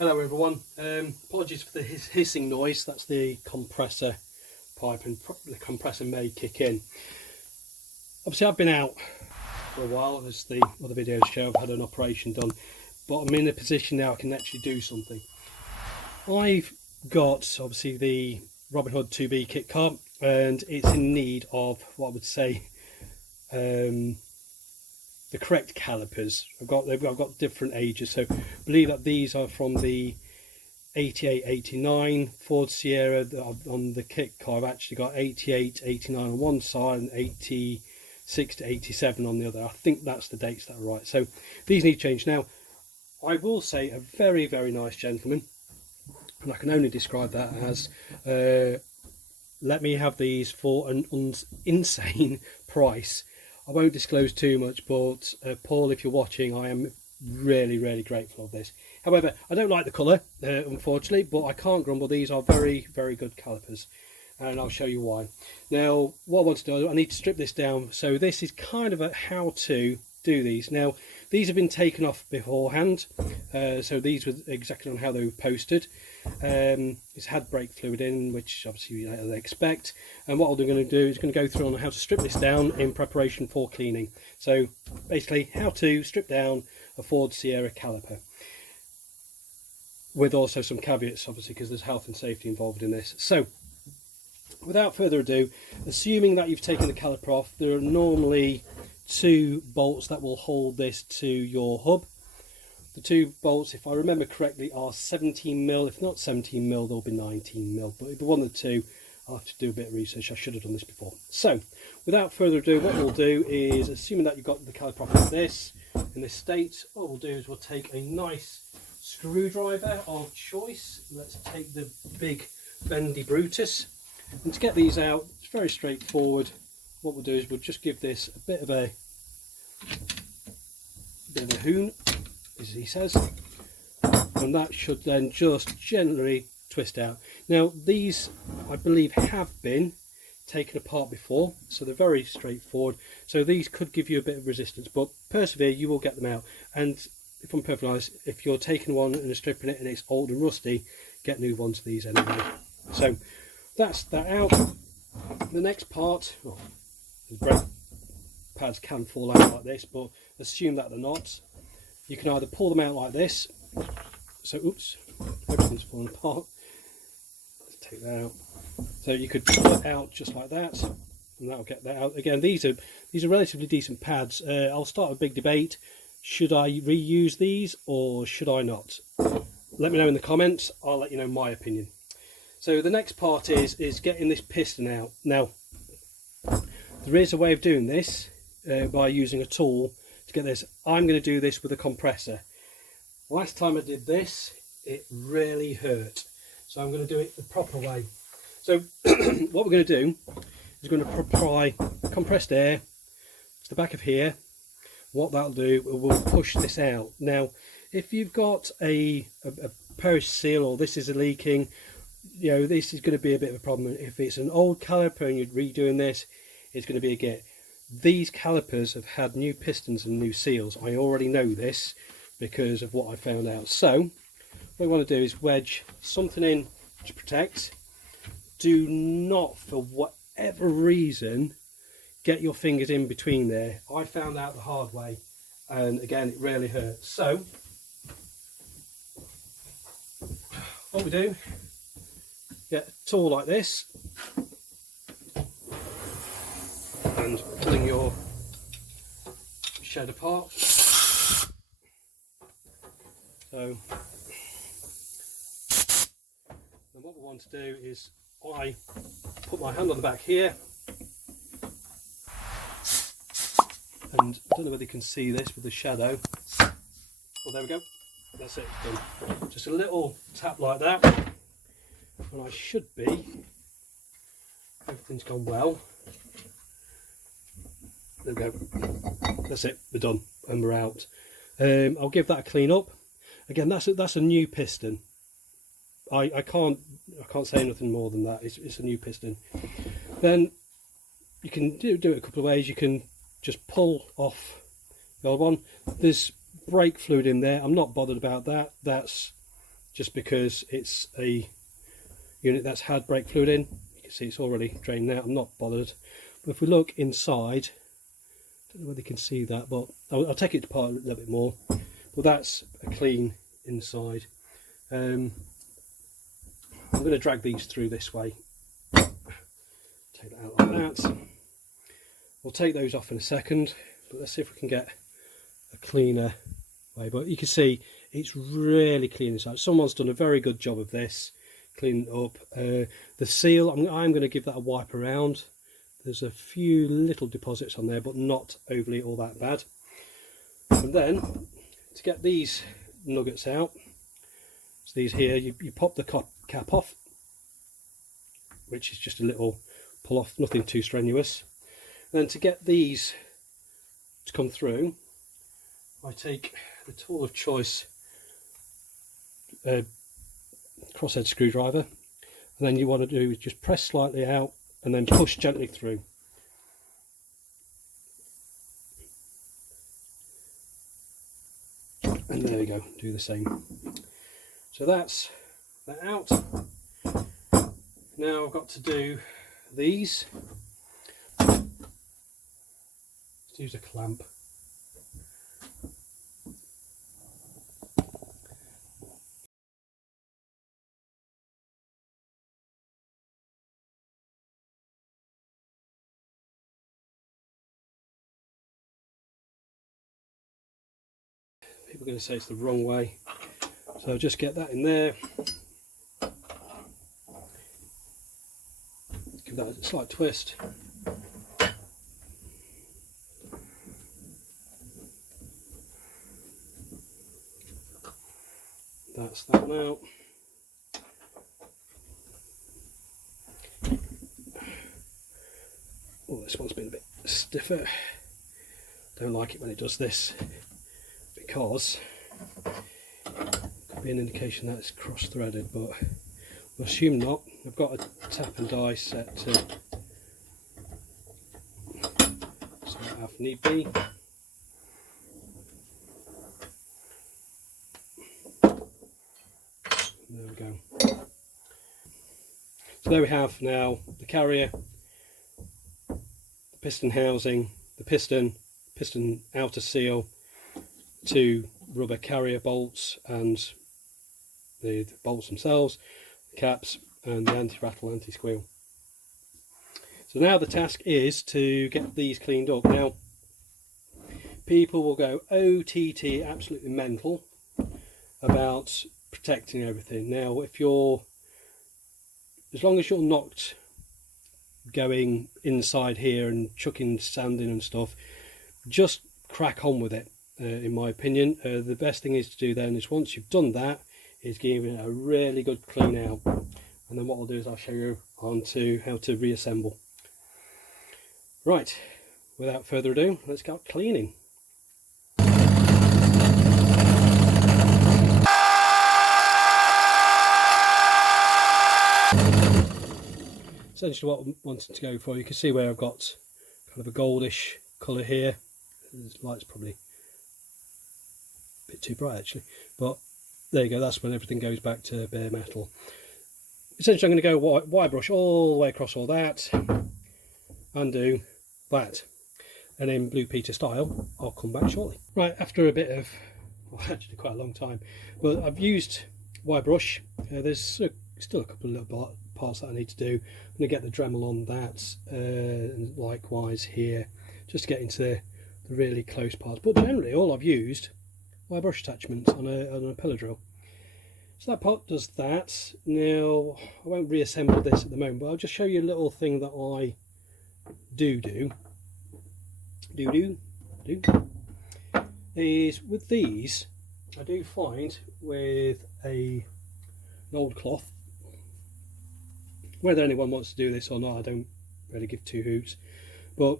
Hello everyone, apologies for the hissing noise. That's the compressor pipe, and the compressor may kick in. Obviously I've been out for a while, as the other videos show. I've had an operation done, but I'm in a position now I can actually do something. I've got obviously the Robin Hood 2B kit car, and it's in need of what I would say the correct calipers. I've got different ages, so I believe that these are from the 88, 89 Ford Sierra. On the kit car I've actually got 88, 89 on one side and 86 to 87 on the other. I think that's the dates that are right. So these need change. Now I will say a very, very nice gentleman, and I can only describe that as let me have these for an insane price. I won't disclose too much, but Paul, if you're watching, I am really, really grateful of this. However, I don't like the colour, unfortunately, but I can't grumble. These are very, very good calipers, and I'll show you why. Now, what I want to do, I need to strip this down. So this is kind of a how to do these. Now, these have been taken off beforehand, so these were exactly on how they were posted. It's had brake fluid in, which obviously they expect, and what I'm going to do is going to go through on how to strip this down in preparation for cleaning. So basically how to strip down a Ford Sierra caliper, with also some caveats obviously because there's health and safety involved in this. So without further ado, assuming that you've taken the caliper off, there are normally two bolts that will hold this to your hub. The two bolts, if I remember correctly, are 17mm. If not 17mm, they'll be 19mm, but the one of the two, I'll have to do a bit of research. I should have done this before. So without further ado, what we'll do is, assuming that you've got the caliper off like this, in this state, what we'll do is we'll take a nice screwdriver of choice. Let's take the big bendy Brutus, and to get these out, it's very straightforward. What we'll do is we'll just give this a bit of a hoon, as he says, and that should then just gently twist out. Now these, I believe, have been taken apart before, so they're very straightforward. So these could give you a bit of resistance, but persevere, you will get them out. And if I'm perfectly honest, if you're taking one and stripping it and it's old and rusty, get new ones of these anyway. So that's that out. The next part, the brake pads can fall out like this, but assume that they're not. You can either pull them out like this. So, oops, everything's falling apart. Let's take that out. So you could pull it out just like that, and that'll get that out. Again, these are relatively decent pads. I'll start a big debate. Should I reuse these or should I not? Let me know in the comments. I'll let you know my opinion. So the next part is getting this piston out. Now, there is a way of doing this by using a tool to get this. I'm going to do this with a compressor. Last time I did this, it really hurt. So I'm going to do it the proper way. So what we're going to do is going to apply compressed air to the back of here. What that'll do, we'll push this out. Now, if you've got a perish seal, or this is leaking, you know, this is going to be a bit of a problem. If it's an old caliper and you're redoing this, it's going to be a get. These calipers have had new pistons and new seals. I already know this because of what I found out. So what we want to do is wedge something in to protect. Do not, for whatever reason, get your fingers in between there. I found out the hard way, and again, it really hurts. So what we do, get a tool like this and pulling your shed apart. So then what we want to do is, I put my hand on the back here, and I don't know whether you can see this with the shadow. Well, there we go. That's it, it's done. Just a little tap like that, and I should be, everything's gone well. There we go. That's it, we're done and we're out. I'll give that a clean up. Again, that's a new piston. I can't say anything more than that. It's a new piston. Then you can do it a couple of ways. You can just pull off the old one. There's brake fluid in there. I'm not bothered about that. That's just because it's a unit that's had brake fluid in. You can see it's already drained out. I'm not bothered. But if we look inside, I don't know whether you can see that, but I'll take it apart a little bit more. But that's a clean inside. I'm going to drag these through this way. Take that out like that. We'll take those off in a second, but let's see if we can get a cleaner way. But you can see it's really clean inside. Someone's done a very good job of this, cleaning it up. The seal, I'm going to give that a wipe around. There's a few little deposits on there, but not overly all that bad. And then to get these nuggets out, so these here, you pop the cap off, which is just a little pull off, nothing too strenuous. Then to get these to come through, I take the tool of choice, crosshead screwdriver, and then you want to do is just press slightly out and then push gently through. And there you go, do the same. So that's that out. Now I've got to do these. Let's use a clamp. People are going to say it's the wrong way, so I'll just get that in there. Give that a slight twist. That's that now. Oh, this one's been a bit stiffer. Don't like it when it does this, because it could be an indication that it's cross-threaded, but I assume not. I've got a tap and die set to sort out if need be. There we go. So there we have now the carrier, the piston housing, the piston outer seal, 2 rubber carrier bolts and the bolts themselves, the caps and the anti-rattle, anti-squeal. So now the task is to get these cleaned up. Now people will go OTT absolutely mental about protecting everything. Now if you're, as long as you're not going inside here and chucking sand in and stuff, just crack on with it. In my opinion, the best thing is to do then is, once you've done that, is give it a really good clean out, and then what I'll do is I'll show you on to how to reassemble. Right, without further ado, let's get cleaning. Essentially what I'm wanting to go for, you can see where I've got kind of a goldish colour here. The light's probably a bit too bright actually, but there you go, that's when everything goes back to bare metal. Essentially I'm going to go wire brush all the way across all that and do that, and in Blue Peter style I'll come back shortly. Right, after a bit of, well, actually quite a long time, but I've used wire brush. There's still a couple of little parts that I need to do. I'm going to get the Dremel on that, and likewise here, just to get into the really close parts. But generally all I've used wire brush attachments on a pillar drill. So that part does that. Now I won't reassemble this at the moment, but I'll just show you a little thing that I do is with these. I do find with an old cloth, whether anyone wants to do this or not, I don't really give 2 hoots, but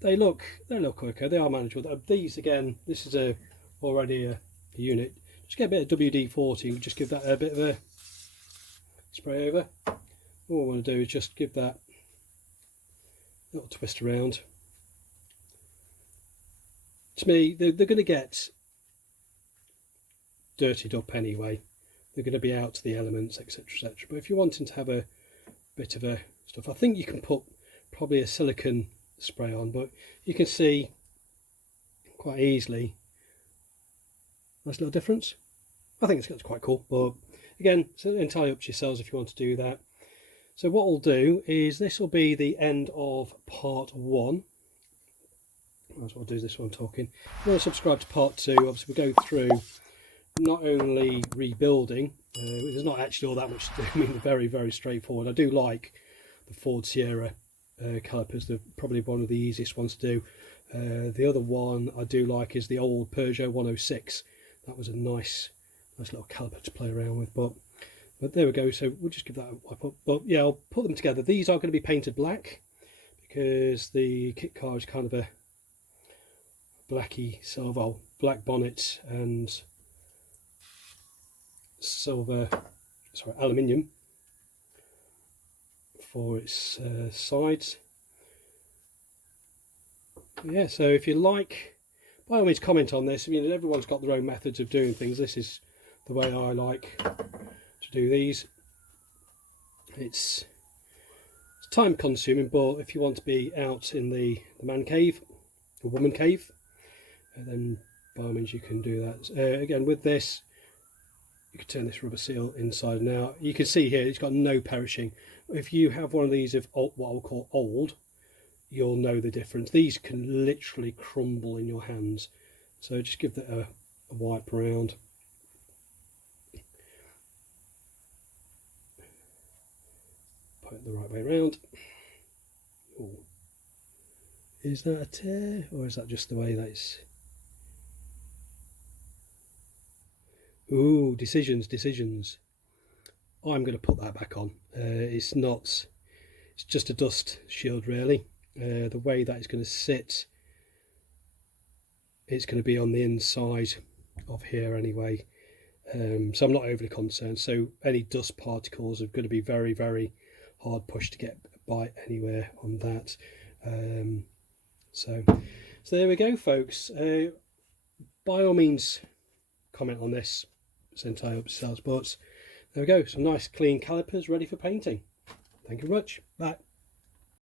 they look okay, they are manageable. These again, this is already a unit. Just get a bit of WD-40, just give that a bit of a spray over. All I want to do is just give that a little twist around. To me, they're going to get dirtied up anyway, they're going to be out to the elements, etc, etc. But if you're wanting to have a bit of a stuff, I think you can put probably a silicone spray on, but you can see quite easily nice little difference. I think it's quite cool, but again, it's entirely up to yourselves if you want to do that. So what we'll do is, this will be the end of part 1. That's what I'll do, is this one I'm talking. If you want to subscribe to part 2, obviously we'll go through not only rebuilding, there's not actually all that much to do. I mean, they're very, very straightforward. I do like the Ford Sierra calipers. They're probably one of the easiest ones to do. The other one I do like is the old Peugeot 106. That was a nice little caliper to play around with. But there we go. So we'll just give that a wipe up. But yeah, I'll put them together. These are going to be painted black because the kit car is kind of a blacky silver, black bonnet and aluminium for its sides. Yeah, so if you like, by all means comment on this. I mean, everyone's got their own methods of doing things. This is the way I like to do these. It's time consuming, but if you want to be out in the man cave, the woman cave, then by all means you can do that. Again, with this, you can turn this rubber seal inside and out. You can see here it's got no perishing. If you have one of these of what I'll call old, you'll know the difference. These can literally crumble in your hands. So just give that a wipe around. Put it the right way around. Ooh. Is that a tear, or is that just the way that it's... Ooh, decisions. I'm going to put that back on. It's just a dust shield really. The way that it's going to sit, it's going to be on the inside of here anyway. So I'm not overly concerned. So any dust particles are going to be very, very hard push to get by anywhere on that. So there we go, folks. By all means, comment on this. It's entirely up to yourselves, but there we go. Some nice clean calipers ready for painting. Thank you very much. Bye.